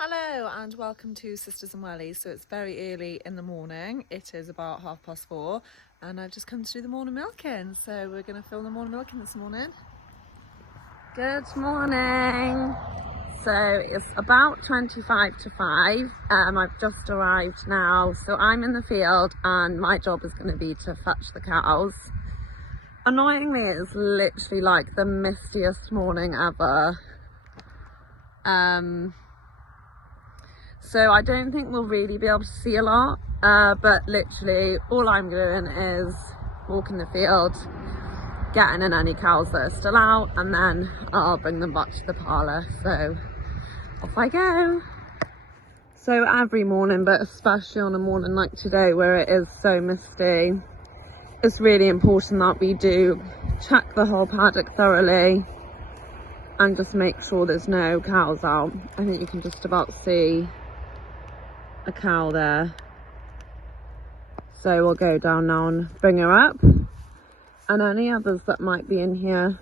Hello and welcome to Sisters and Wellies. So it's very early in the morning. It is about 4:30 and I've just come to do the morning milking. So we're going to film the morning milking this morning. Good morning. So it's about 25 to 5. I've just arrived now. So I'm in the field and my job is going to be to fetch the cows. Annoyingly, it's literally like the mistiest morning ever. So I don't think we'll really be able to see a lot, but literally all I'm doing is walking the field, getting in any cows that are still out, and then I'll bring them back to the parlour. So off I go. So every morning, but especially on a morning like today where it is so misty, it's really important that we do check the whole paddock thoroughly and just make sure there's no cows out. I think you can just about see a cow there, so we'll go down now and bring her up, and any others that might be in here.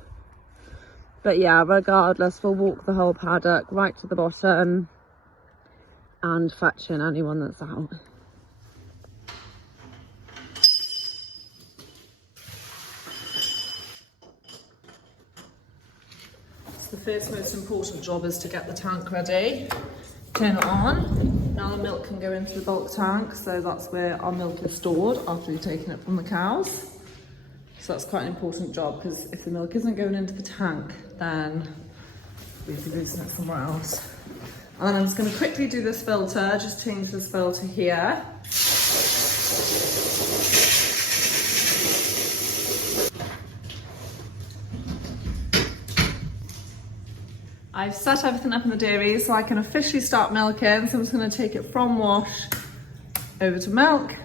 But yeah, regardless, we'll walk the whole paddock right to the bottom and fetch in anyone that's out. So the first most important job is to get the tank ready. Turn it on. Now the milk can go into the bulk tank, so that's where our milk is stored after we've taken it from the cows. So that's quite an important job, because if the milk isn't going into the tank, then we'd be losing it somewhere else. And then I'm just going to quickly do this filter, just change this filter here. I've set everything up in the dairy so I can officially start milking. So I'm just going to take it from wash over to milk.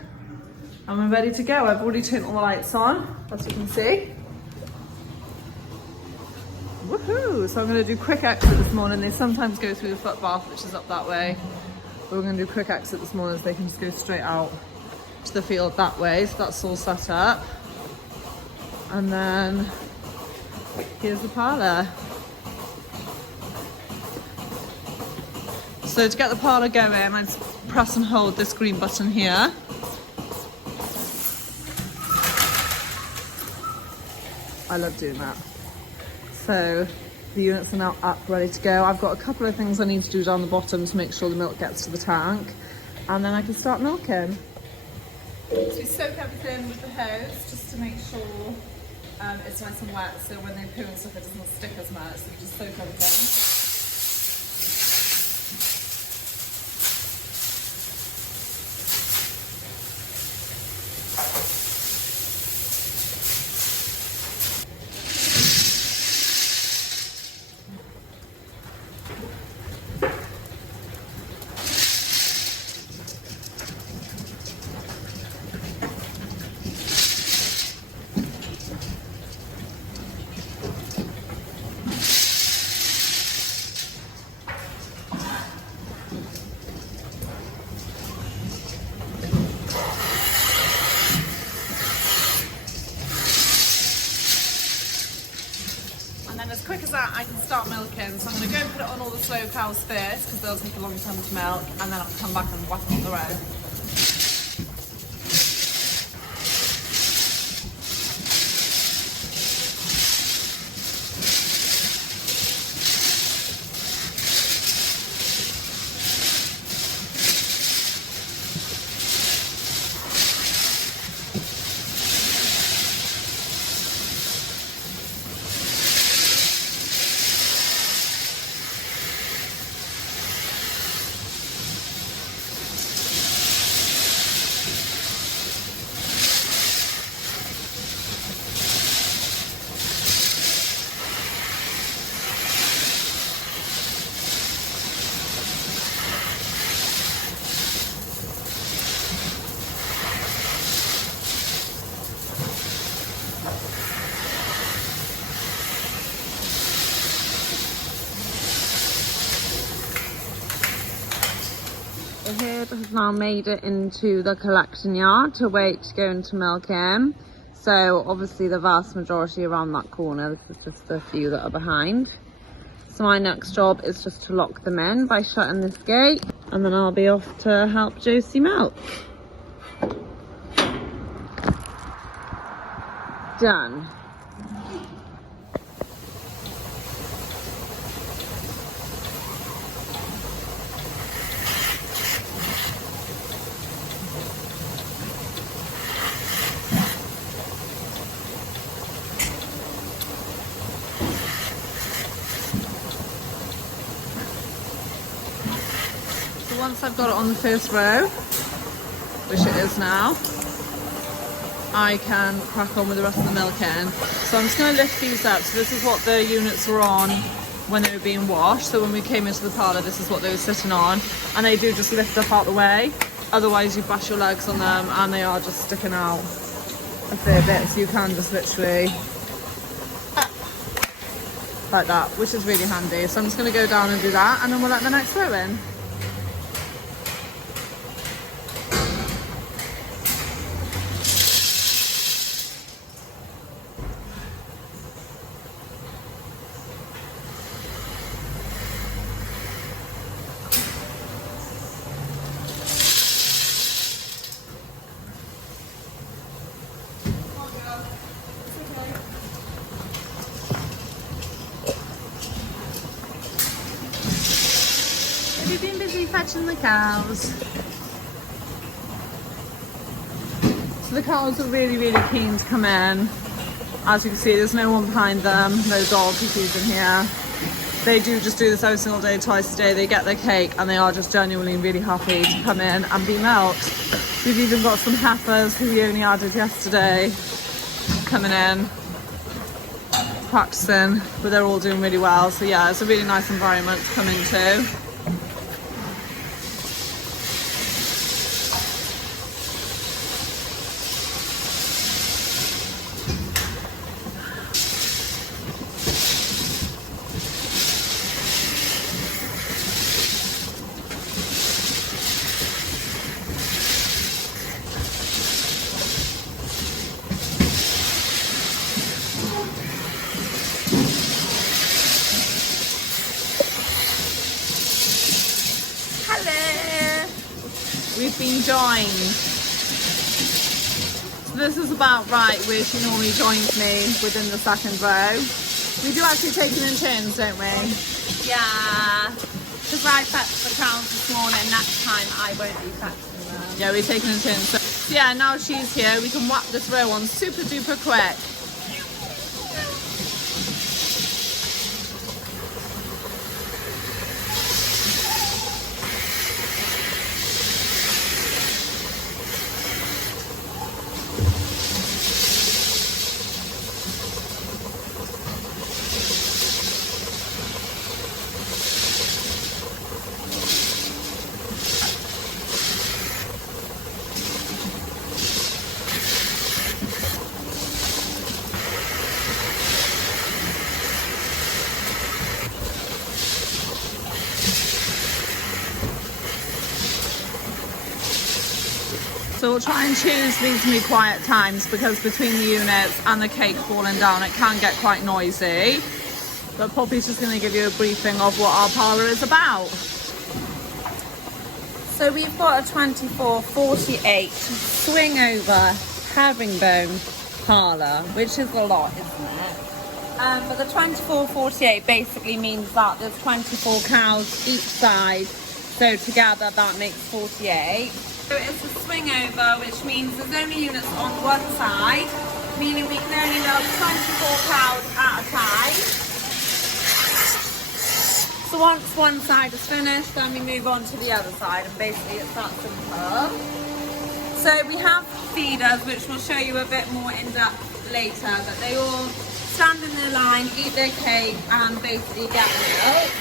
And we're ready to go. I've already turned all the lights on, as you can see. Woohoo! So I'm going to do quick exit this morning. They sometimes go through the footbath, which is up that way. But we're going to do quick exit this morning so they can just go straight out to the field that way. So that's all set up. And then here's the parlour. So to get the parlour going, I just press and hold this green button here. I love doing that. So the units are now up, ready to go. I've got a couple of things I need to do down the bottom to make sure the milk gets to the tank, and then I can start milking. So we soak everything with the hose just to make sure it's nice and wet, so when they poo and stuff it doesn't stick as much. So we just soak everything. As quick as that, I can start milking. So I'm going to go and put it on all the slow cows first, because they'll take a long time to milk, and then I'll come back and whack on their own. The herd has now made it into the collection yard to wait to go into milking. So obviously the vast majority around that corner, this is just a few that are behind. So my next job is just to lock them in by shutting this gate, and then I'll be off to help Josie milk. Done. So once I've got it on the first row, which it is now, I can crack on with the rest of the milk in. So I'm just going to lift these up. So this is what the units were on when they were being washed. So when we came into the parlour, this is what they were sitting on. And they do just lift up out the way. Otherwise you bash your legs on them and they are just sticking out a fair bit. So you can just literally like that, which is really handy. So I'm just going to go down and do that, and then we'll let the next row in. Have you been busy fetching the cows? So the cows are really, really keen to come in. As you can see, there's no one behind them, no dog who's in here. They do just do this every single day, twice a day. They get their cake and they are just genuinely really happy to come in and be milked. We've even got some heifers who we only added yesterday coming in, practicing, but they're all doing really well. So yeah, it's a really nice environment to come into. We've been joined. So this is about right where she normally joins me, within the second row. We do actually take it in turns, don't we? Yeah, because I fetched the cows this morning, next time I won't be fetching them. Yeah, we're taking in turns. So yeah, now she's here, we can whap this row on super duper quick. So we'll try and choose reasonably quiet times, because between the units and the cake falling down, it can get quite noisy. But Poppy's just going to give you a briefing of what our parlour is about. So we've got a 24-48 swing over herringbone parlour, which is a lot, isn't it? But the 24-48 basically means that there's 24 cows each side, so together that makes 48. So it's a swing over, which means there's only units on one side, meaning we can only milk 24 cows at a time. So once one side is finished, then we move on to the other side, and basically it's that simple. So we have feeders, which we'll show you a bit more in depth later, but they all stand in their line, eat their cake, and basically get milk.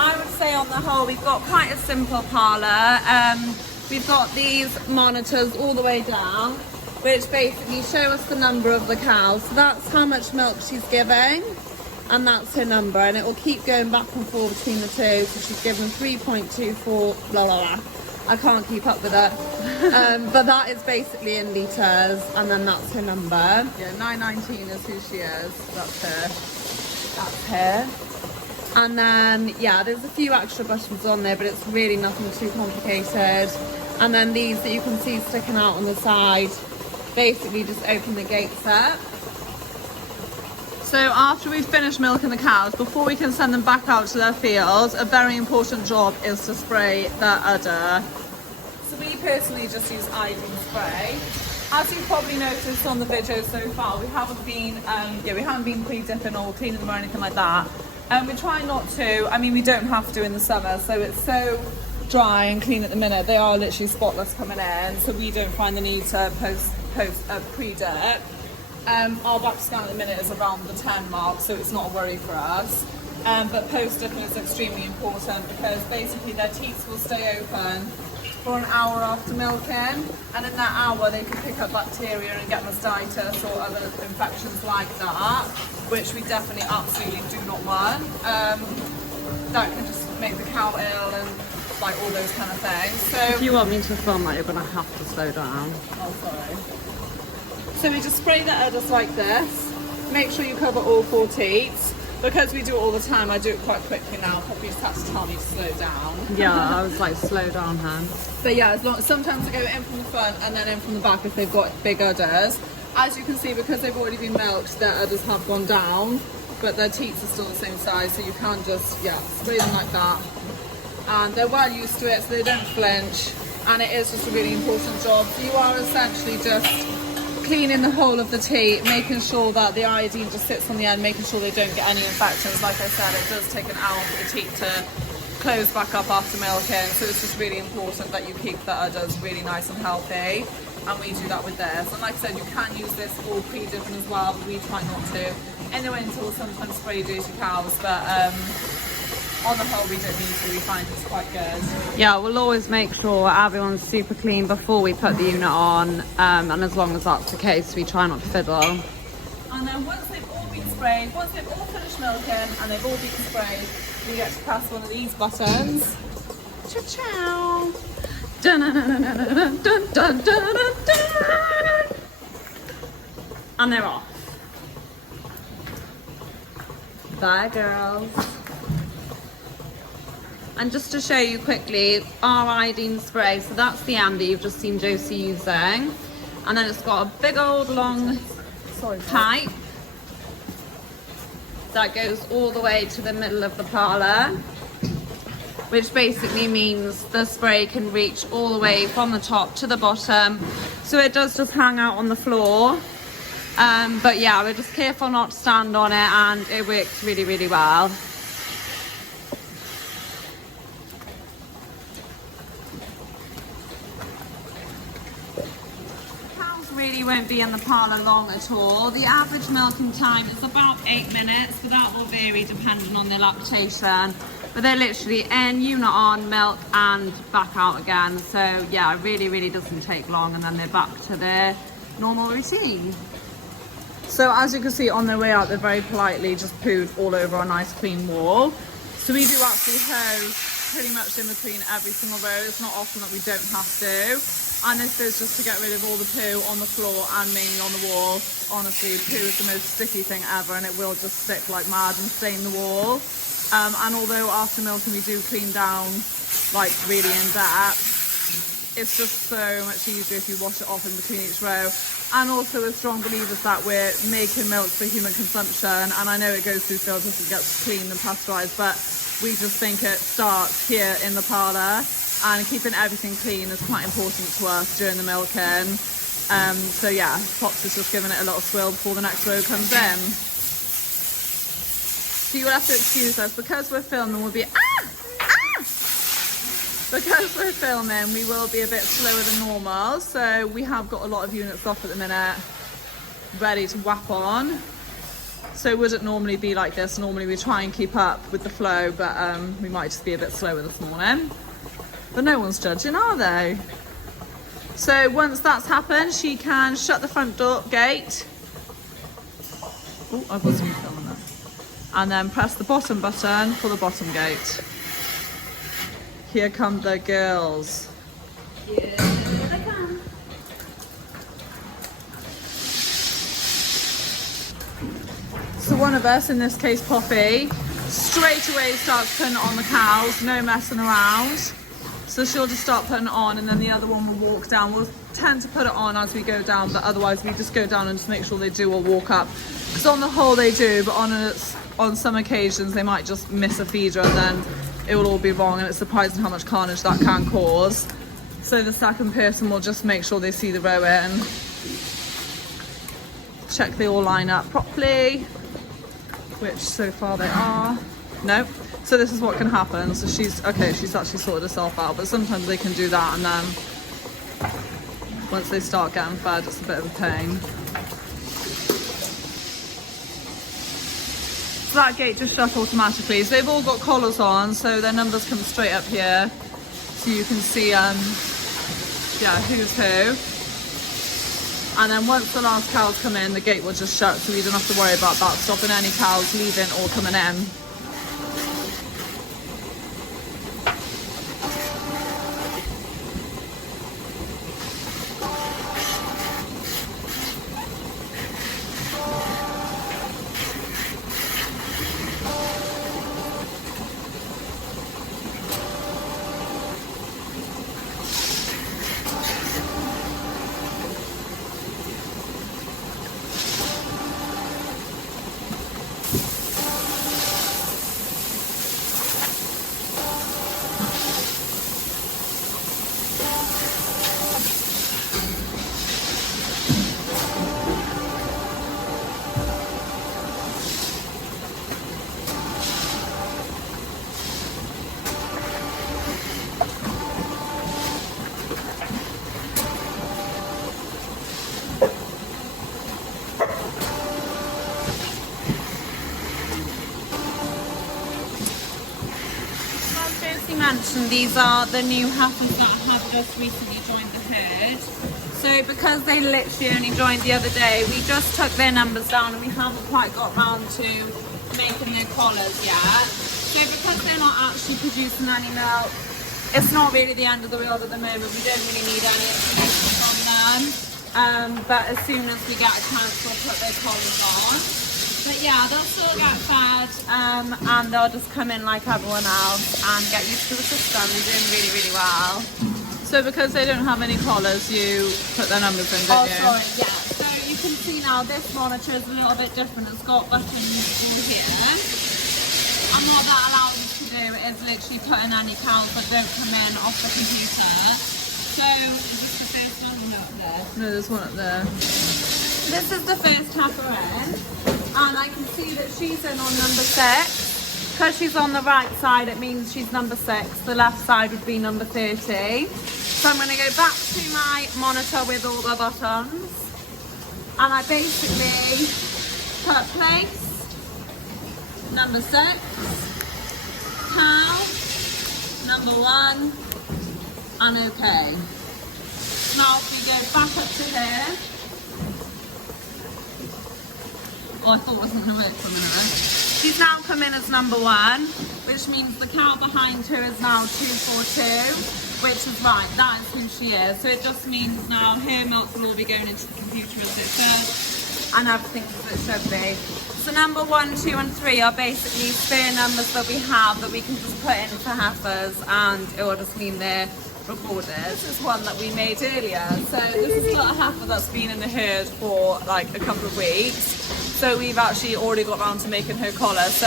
I would say on the whole we've got quite a simple parlour. We've got these monitors all the way down, which basically show us the number of the cows. So that's how much milk she's giving, and that's her number, and it will keep going back and forth between the two. So she's given 3.24 blah blah blah. I can't keep up with it. But that is basically in litres, and then that's her number. Yeah, 919 is who she is. That's her. That's her. And then, yeah, there's a few extra buttons on there, but it's really nothing too complicated. And then these that you can see sticking out on the side, basically just open the gates up. So after we've finished milking the cows, before we can send them back out to their fields, a very important job is to spray their udder. So we personally just use iodine spray. As you've probably noticed on the video so far, we haven't been pre-dipping or cleaning them or anything like that. And we try not to. I mean, we don't have to in the summer, so it's so dry and clean at the minute. They are literally spotless coming in, so we don't find the need to post a pre-dip. Our back scan at the minute is around the 10 mark, so it's not a worry for us. But post-dipping is extremely important because basically their teats will stay open for an hour after milking, and in that hour they can pick up bacteria and get mastitis or other infections like that, which we definitely absolutely do not want. That can just make the cow ill and like all those kind of things. So if you want me to film that, you're going to have to slow down. Oh, sorry. So we just spray the udders like this. Make sure you cover all 4 teats. Because we do it all the time, I do it quite quickly now. Probably just have to tell me to slow down. Yeah, I was like, slow down, Han. So yeah, sometimes I go in from the front and then in from the back if they've got big udders. As you can see, because they've already been milked, their udders have gone down, but their teats are still the same size, so you can just, spray them like that. And they're well used to it, so they don't flinch. And it is just a really important job. You are essentially just cleaning the whole of the teat, making sure that the iodine just sits on the end, making sure they don't get any infections. Like I said, it does take an hour for the teat to close back up after milking, so it's just really important that you keep the udders really nice and healthy, and we do that with this. And like I said, you can use this for pre-dipping as well, but we try not to. Anyway, until sometimes spray dirty cows, but on the whole we don't need to. We find it's quite good. Yeah, we'll always make sure everyone's super clean before we put the unit on, and as long as that's the case, we try not to fiddle. And then once they've all been sprayed, once they've all finished milking and they've all been sprayed, we get to press one of these buttons. Cha-chow! Dun-dun-dun-dun-dun-dun-dun-dun-dun. And they're off. Bye, girls. And just to show you quickly, our iodine spray, so that's the end that you've just seen Josie using. And then it's got a big old long pipe that goes all the way to the middle of the parlour, which basically means the spray can reach all the way from the top to the bottom. So it does just hang out on the floor. But yeah, we're just careful not to stand on it, and it works really, really well. Really won't be in the parlour long at all. The average milking time is about 8 minutes, but that will vary depending on their lactation. But they're literally in, unit on, milk, and back out again. So yeah, it really, really doesn't take long, and then they're back to their normal routine. So as you can see, on their way out, they very politely just pooed all over our nice clean wall. So we do actually hose pretty much in between every single row. It's not often that we don't have to. And this is just to get rid of all the poo on the floor and mainly on the wall. Honestly, poo is the most sticky thing ever, and it will just stick like mad and stain the wall. And although after milking we do clean down like really in depth, it's just so much easier if you wash it off in between each row. And also we're strong believers that we're making milk for human consumption, and I know it goes through filters and gets cleaned and pasteurised, but we just think it starts here in the parlour. And keeping everything clean is quite important to us during the milking. So yeah, Pops is just giving it a little swirl before the next row comes in. So you will have to excuse us because we're filming. We'll be because we're filming, we will be a bit slower than normal. So we have got a lot of units off at the minute, ready to whap on. So would it normally be like this? Normally we try and keep up with the flow, but we might just be a bit slower this morning. But no one's judging, are they? So once that's happened, she can shut the front door gate. Oh, I wasn't filming that. And then press the bottom button for the bottom gate. Here come the girls. Here they come. So one of us, in this case Poppy, straight away starts putting it on the cows, no messing around. So she'll just start putting it on, and then the other one will walk down. We'll tend to put it on as we go down, but otherwise we just go down and just make sure they do or walk up. Because on the whole they do, but on some occasions they might just miss a feeder and then it will all be wrong, and it's surprising how much carnage that can cause. So the second person will just make sure they see the row in, check they all line up properly, which so far they are. No. So this is what can happen. So she's actually sorted herself out, but sometimes they can do that, and then once they start getting fed, it's a bit of a pain. So that gate just shut automatically. So they've all got collars on, so their numbers come straight up here, so you can see who's who. And then once the last cows come in, the gate will just shut, so we don't have to worry about that stopping any cows leaving or coming in. Mentioned, these are the new heifers that have just recently joined the herd. So because they literally only joined the other day, we just took their numbers down and we haven't quite got round to making their collars yet. So because they're not actually producing any milk, it's not really the end of the world at the moment. We don't really need any information from them. But as soon as we get a chance, we'll put their collars on. But yeah, they'll still get fed, and they'll just come in like everyone else and get used to the system. They're doing really, really well. So because they don't have any collars, you put their numbers in, don't you? Sorry, yeah. So you can see now this monitor is a little bit different. It's got buttons all here. And what that allows us to do is literally put in any cows that don't come in off the computer. So is this the first one up there? No, there's one up there. This is the first heifer in, and I can see that she's in on number 6. Because she's on the right side, it means she's number 6. The left side would be number 30. So I'm going to go back to my monitor with all the buttons, and I basically put place, number 6, cow, number 1, and okay. Now if we go back up to here. Oh, I thought it wasn't going to work for a minute then. She's now come in as number 1, which means the cow behind her is now 242, which is right, that is who she is. So it just means now her milk will all be going into the computer as it says, and everything as it should be. So number 1, 2 and 3 are basically spare numbers that we have that we can just put in for heifers, and it will just mean they're recorded. This is one that we made earlier. So this is not a heifer that's been in the herd for like a couple of weeks. So we've actually already got around to making her collar. So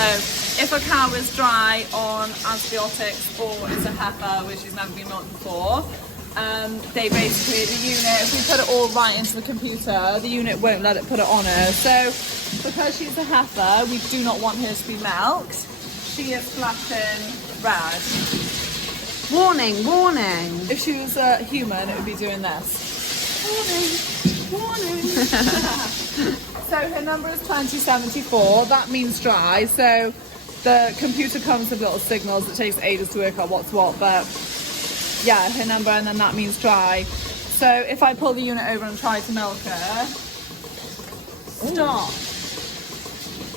if a cow is dry on antibiotics or is a heifer which has never been milked before, they basically, the unit, if we put it all right into the computer, the unit won't let it put it on her. So because she's a heifer, we do not want her to be milked. She is flashing red. Warning, warning. If she was a human, it would be doing this. Warning, warning. So her number is 2074. That means dry. So the computer comes with little signals. It takes ages to work out what's what, but yeah, her number, and then that means dry. So if I pull the unit over and try to milk her, stop.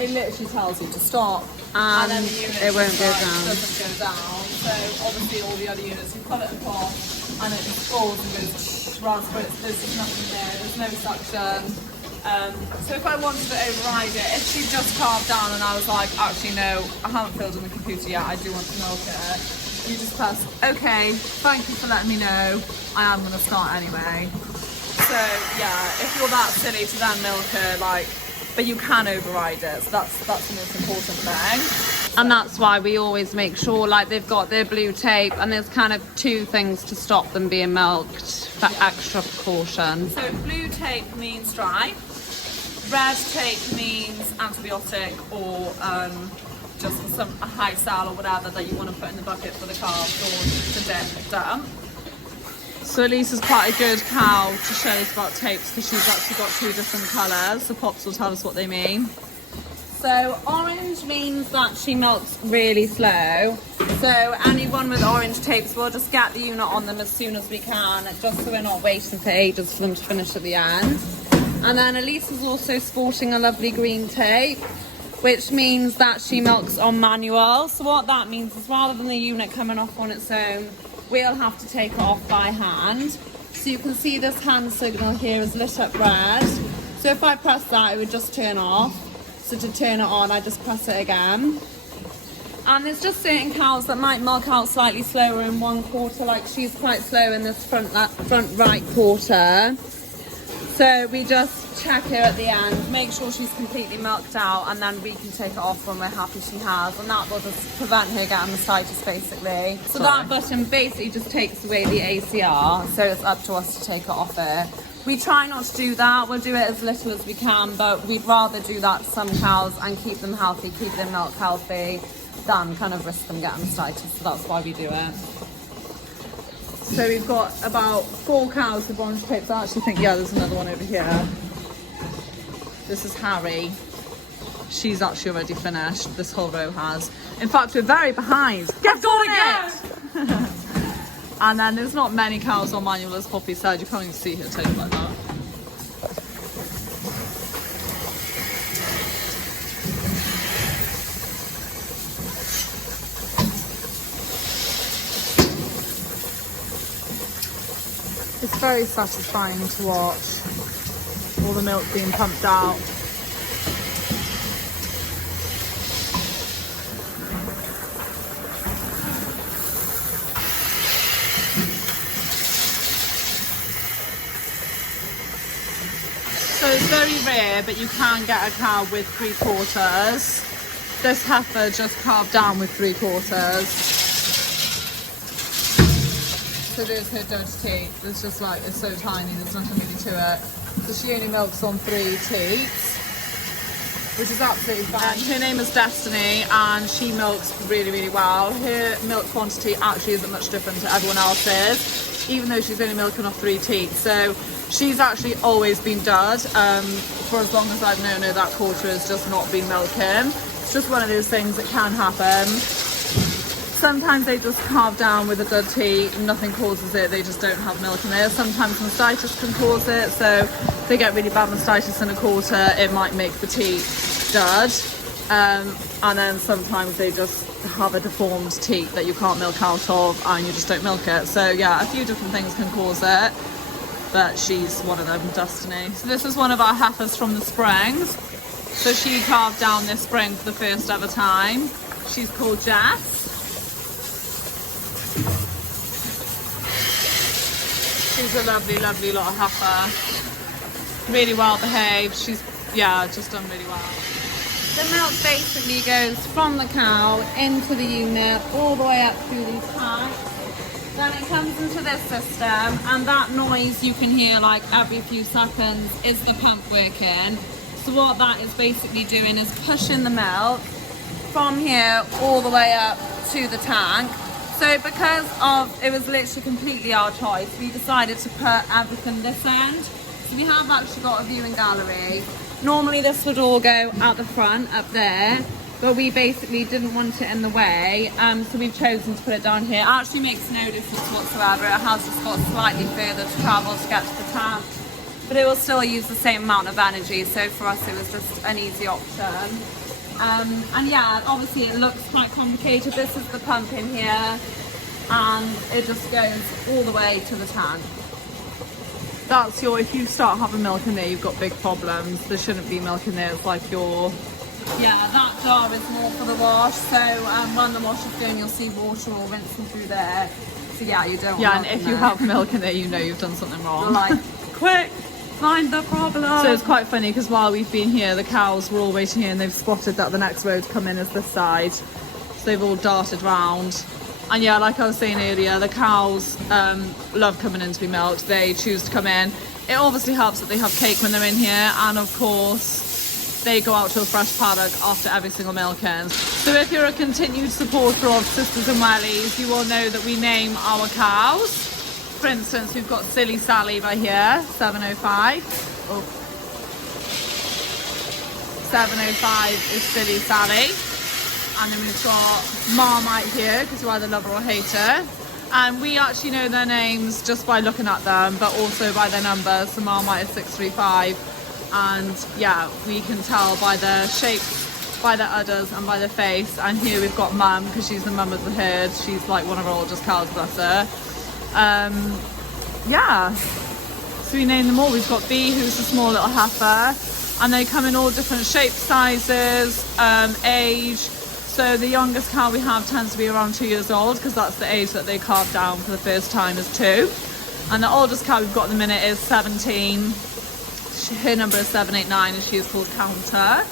It literally tells you to stop. And then the unit it won't go down. Doesn't go down. So obviously all the other units, you pull it across, and it just falls and goes raspberry. There's just nothing there, there's no suction. So if I wanted to override it, if she just calmed down and I was like, actually no, I haven't filled in the computer yet, I do want to milk it, you just press, okay, thank you for letting me know, I am going to start anyway. So yeah, if you're that silly to then milk her, like, but you can override it, so that's the most important thing. And that's why we always make sure, like, they've got their blue tape, and there's kind of 2 things to stop them being milked for extra precaution. So blue tape means dry, red tape means antibiotic, or just for a high cell or whatever that you want to put in the bucket for the calves or to dump. So Lisa's quite a good cow to show us about tapes, because she's actually got 2 different colours, so Pops will tell us what they mean. So orange means that she milks really slow. So anyone with orange tapes, we'll just get the unit on them as soon as we can, just so we're not waiting for ages for them to finish at the end. And then Elise is also sporting a lovely green tape, which means that she milks on manual. So what that means is, rather than the unit coming off on its own, we'll have to take it off by hand. So you can see this hand signal here is lit up red. So if I press that, it would just turn off. So to turn it on, I just press it again. And there's just certain cows that might milk out slightly slower in one quarter, like she's quite slow in this front right quarter. So we just check her at the end, make sure she's completely milked out, and then we can take it off when we're happy she has, and that will just prevent her getting mastitis basically. So that button basically just takes away the ACR, so it's up to us to take it off her. We try not to do that, we'll do it as little as we can, but we'd rather do that to some cows and keep them healthy, keep their milk healthy, than kind of risk them getting mastitis, so that's why we do it. So we've got about 4 cows with orange tapes. I actually think, yeah, there's another one over here. This is Harry. She's actually already finished. This whole row has. In fact, we're very behind. Get on it! And then there's not many cows on manual, as Poppy said. You can't even see her tape like that. It's very satisfying to watch all the milk being pumped out. So it's very rare, but you can get a cow with 3/4. This heifer just carved down with 3/4. So there's her dud teeth. It's just like, it's so tiny, there's nothing really to it. So she only milks on 3 teats, which is absolutely fine. Her name is Destiny, and she milks really, really well. Her milk quantity actually isn't much different to everyone else's, even though she's only milking off 3 teats. So she's actually always been dud. For as long as I've known her, that quarter has just not been milking. It's just one of those things that can happen. Sometimes they just carve down with a dud teat, nothing causes it, they just don't have milk in there. Sometimes mastitis can cause it, so if they get really bad mastitis in a quarter, it might make the teat dud. And then sometimes they just have a deformed teat that you can't milk out of, and you just don't milk it. So yeah, a few different things can cause it, but she's one of them, Destiny. So this is one of our heifers from the Springs. So she carved down this spring for the first ever time. She's called Jess. She's a lovely, lovely little heifer. Really well behaved. She's, yeah, just done really well. The milk basically goes from the cow into the unit, all the way up through these tanks. Then it comes into this system, and that noise you can hear like every few seconds is the pump working. So what that is basically doing is pushing the milk from here all the way up to the tank. So because it was literally completely our choice, we decided to put everything this end. So we have actually got a viewing gallery. Normally this would all go out the front, up there, but we basically didn't want it in the way, so we've chosen to put it down here. It actually makes no difference whatsoever. It has just got slightly further to travel to get to the tank, but it will still use the same amount of energy, so for us it was just an easy option. And yeah, obviously it looks quite complicated. This is the pump in here. and it just goes all the way to the tank. That's your, if you start having milk in there, you've got big problems. There shouldn't be milk in there. It's like your... Yeah, that jar is more for the wash. So when the wash is going, you'll see water all rinsing through there. So yeah, you don't want Yeah, and milk if in you there. have milk in there, you know you've done something wrong. You're like, quick, find the problem. So it's quite funny because while we've been here, the cows were all waiting here and they've spotted that the next road to come in is this side. So they've all darted round. And yeah, like I was saying earlier, the cows love coming in to be milked. They choose to come in. It obviously helps that they have cake when they're in here, and of course they go out to a fresh paddock after every single milking. So if you're a continued supporter of Sisters and Wellies, you will know that we name our cows. For instance, we've got Silly Sally right here, 705. Oh. 705 is Silly Sally. And then we've got Marmite here, because you either love her or hate her. And we actually know their names just by looking at them, but also by their numbers. So Marmite is 635. And yeah, we can tell by their shape, by their udders and by their face. And here we've got Mum, because she's the mum of the herd. She's like one of our oldest cows, bless her. Yeah, so we name them all. We've got B, who's a small little heifer. And they come in all different shapes, sizes, age. So the youngest cow we have tends to be around 2 years old, because that's the age that they calve down for the first time, is 2. And the oldest cow we've got at the minute is 17. Her number is 789 and she is called Counter.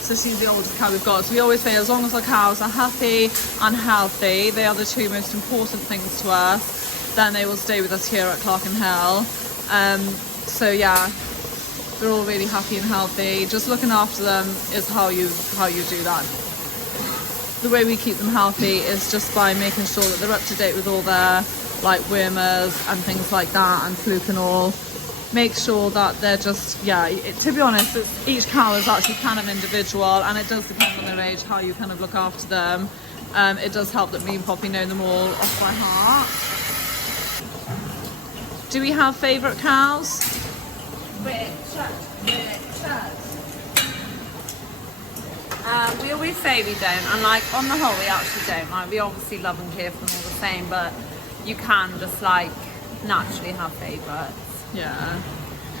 So she's the oldest cow we've got. So we always say as long as our cows are happy and healthy, they are the two most important things to us, then they will stay with us here at Clerkenwell. So yeah, they're all really happy and healthy. Just looking after them is how you do that. The way we keep them healthy is just by making sure that they're up to date with all their like wormers and things like that, and fluke and all. Make sure that they're just, yeah, to be honest, each cow is actually kind of individual, and it does depend on their age how you kind of look after them. It does help that me and Poppy know them all off by heart. Do we have favourite cows? We always say we don't, and like on the whole we actually don't. Like we obviously love and care for them all the same, but you can just like naturally have favourites. Yeah.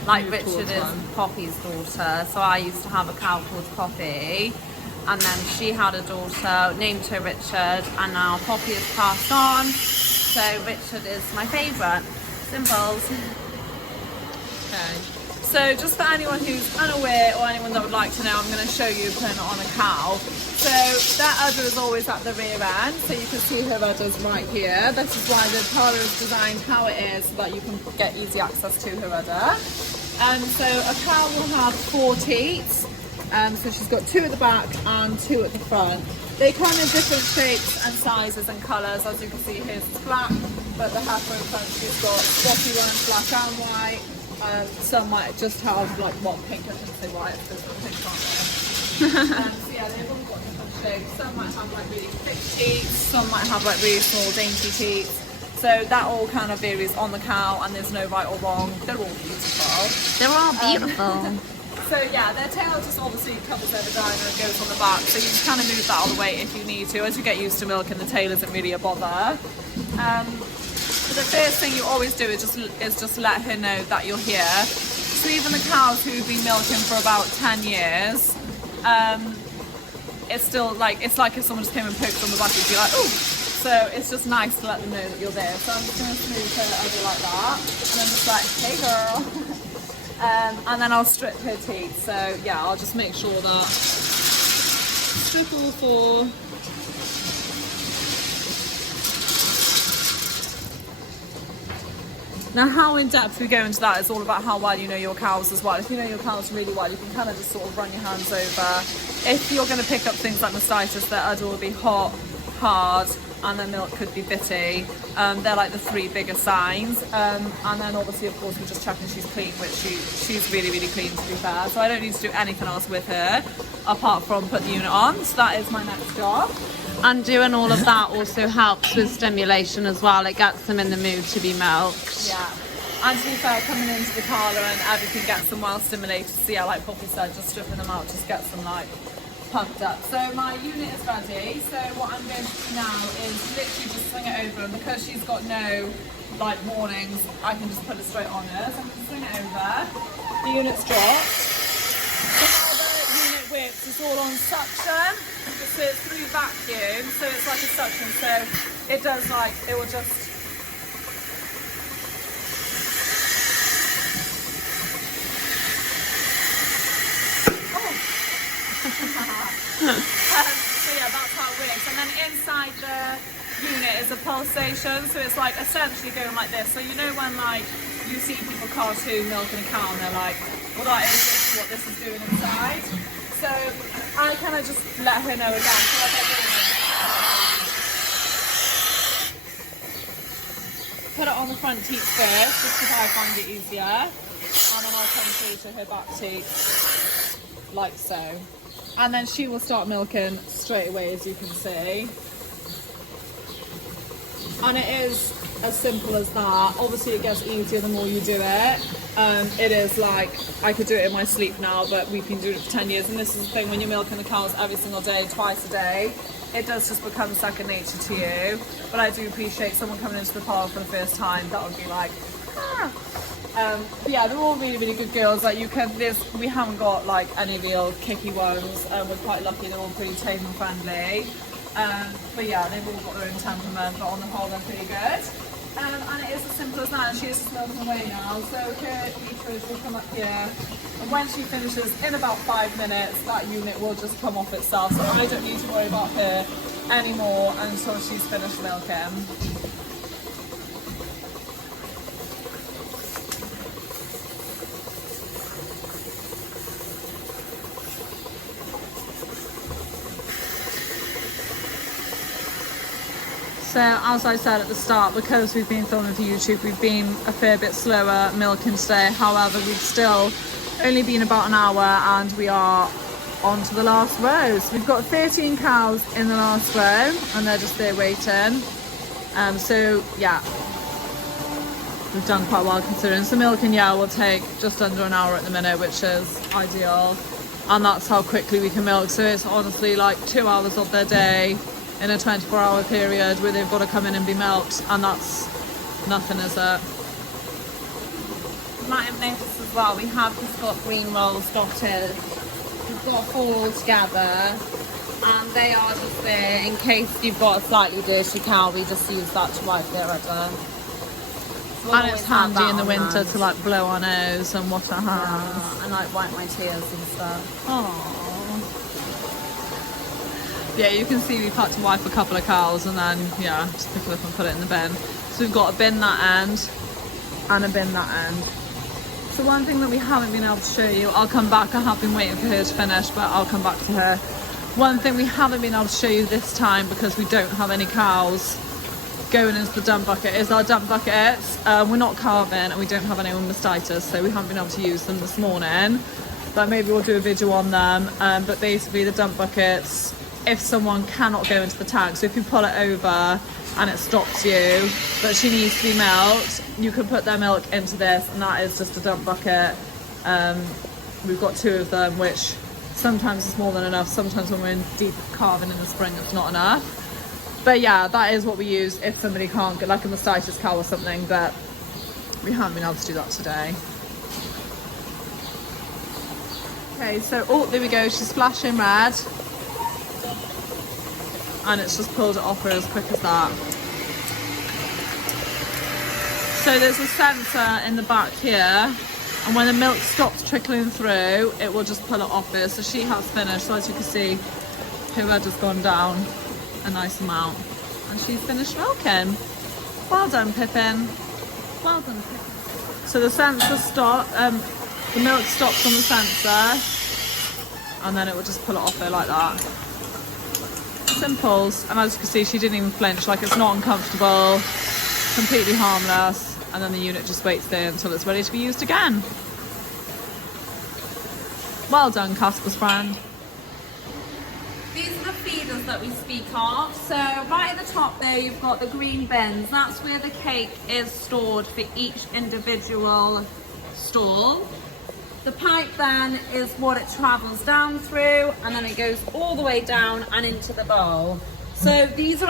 Like Richard is Poppy's daughter, so I used to have a cow called Poppy, and then she had a daughter, named her Richard, and now Poppy has passed on, so Richard is my favourite. Simples. Okay. So just for anyone who's unaware or anyone that would like to know, I'm going to show you putting it on a cow. So that udder is always at the rear end, so you can see her udders right here. This is why the Parlour is designed how it is, so that you can get easy access to her udder. So a cow will have 4 teats. So she's got 2 at the back and 2 at the front. They come in different shapes and sizes and colours. As you can see, hers is black, but the heifer in front, she's got spotty ones, black and white. Some might just have like pink, I shouldn't say white, because they're pink, aren't they? So yeah, they've all got different shapes. Some might have like really thick teeth, some might have like really small dainty teeth. So that all kind of varies on the cow, and there's no right or wrong. They're all beautiful. They're all beautiful. So yeah, their tail just obviously covers their vagina and goes on the back, so you just kind of move that out of the way if you need to. As you get used to milking, the tail isn't really a bother. So the first thing you always do is just let her know that you're here. So even the cows who've been milking for about 10 years, it's still like, it's like if someone just came and poked on the back, you'd be like, ooh. So it's just nice to let them know that you're there. So I'm just going to smooth her over like that, and then just like, hey girl. And then I'll strip her teeth. So yeah, I'll just make sure that strip all 4. Now how in depth we go into that is all about how well you know your cows as well. If you know your cows really well, you can kind of just sort of run your hands over. If you're going to pick up things like mastitis, their udder will be hot, hard, and their milk could be bitty. They're like the 3 biggest signs. And then obviously, of course, we just check if she's clean, which she's really, really clean, to be fair. So I don't need to do anything else with her apart from put the unit on. So that is my next job. And doing all of that also helps with stimulation as well. It gets them in the mood to be milked. Yeah. And to be fair, coming into the parlour and everything gets them well stimulated. So yeah, like Poppy said, just stripping them out just gets them like pumped up. So my unit is ready. So what I'm going to do now is literally just swing it over, and because she's got no like warnings, I can just put it straight on her. So I'm going to swing it over. The unit's dropped. So now the unit whips is all on suction. So it's through vacuum. So it's like a suction. So it does like, it will just so yeah, that's how it works. And then inside the unit is a pulsation, so it's like essentially going like this. So you know when like you see people cartoon milking a cow and they're like, well, that is literally what this is doing inside. So I kind of just let her know again. So like put it on the front teat first, just because I find it easier, and then I'll come through to her back teat, like so. And then she will start milking straight away, as you can see. And it is as simple as that. Obviously it gets easier the more you do it. It is like, I could do it in my sleep now, but we've been doing it for 10 years. And this is the thing, when you're milking the cows every single day, twice a day, it does just become second nature to you. But I do appreciate someone coming into the parlour for the first time, that would be like, ah. But yeah, they're all really, really good girls. Like we haven't got like any real kicky ones. We're quite lucky; they're all pretty tame and friendly. But yeah, they've all got their own temperament, but on the whole, they're pretty good. And it is as simple as that. And she is just milking away now. So her uterus will come up here, and when she finishes, in about 5 minutes, that unit will just come off itself. So I don't need to worry about her anymore until she's finished milking. So as I said at the start, because we've been filming for YouTube, we've been a fair bit slower milking today. However, we've still only been about an hour and we are on to the last row. So we've got 13 cows in the last row and they're just there waiting. So yeah, we've done quite well considering. So milking, yeah, will take just under an hour at the minute, which is ideal. And that's how quickly we can milk. So it's honestly like 2 hours of their day in a 24-hour period where they've got to come in and be milked, and that's nothing, is it? You might have noticed as well, we have just got green rolls dotted. We've got 4 all together, and they are just there in case you've got a slightly dirty cow. We just use that to wipe their udder. And it's handy in the winter to like blow our nose and wash our hands. Yeah, and like wipe my tears and stuff. Aww. Yeah, you can see we've had to wipe a couple of cows and then, yeah, just pick it up and put it in the bin. So we've got a bin that end and a bin that end. So one thing that we haven't been able to show you, I'll come back, I have been waiting for her to finish, but I'll come back to her. One thing we haven't been able to show you this time, because we don't have any cows going into the dump bucket, is our dump buckets. We're not calving and we don't have anyone with mastitis, so we haven't been able to use them this morning. But maybe we'll do a video on them. But basically the dump buckets, if someone cannot go into the tank, so if you pull it over and it stops you, but she needs to be milked, you can put their milk into this, and that is just a dump bucket. We've got 2 of them, which sometimes is more than enough. Sometimes when we're in deep calving in the spring, it's not enough. But yeah, that is what we use if somebody can't get like a mastitis cow or something, but we haven't been able to do that today. Okay, so, oh, there we go, she's flashing red. And it's just pulled it off her as quick as that. So there's a sensor in the back here, and when the milk stops trickling through, it will just pull it off her. So she has finished. So as you can see, her red has gone down a nice amount, and she's finished milking. Well done, Pippin. Well done, Pippin. So the sensor the milk stops on the sensor, and then it will just pull it off her like that. Simples. And as you can see, she didn't even flinch, like it's not uncomfortable, completely harmless, and then the unit just waits there until it's ready to be used again. Well done, Casper's friend. These are the feeders that we speak of. So right at the top there you've got the green bins. That's where the cake is stored for each individual stall. The pipe then is what it travels down through, and then it goes all the way down and into the bowl. So these are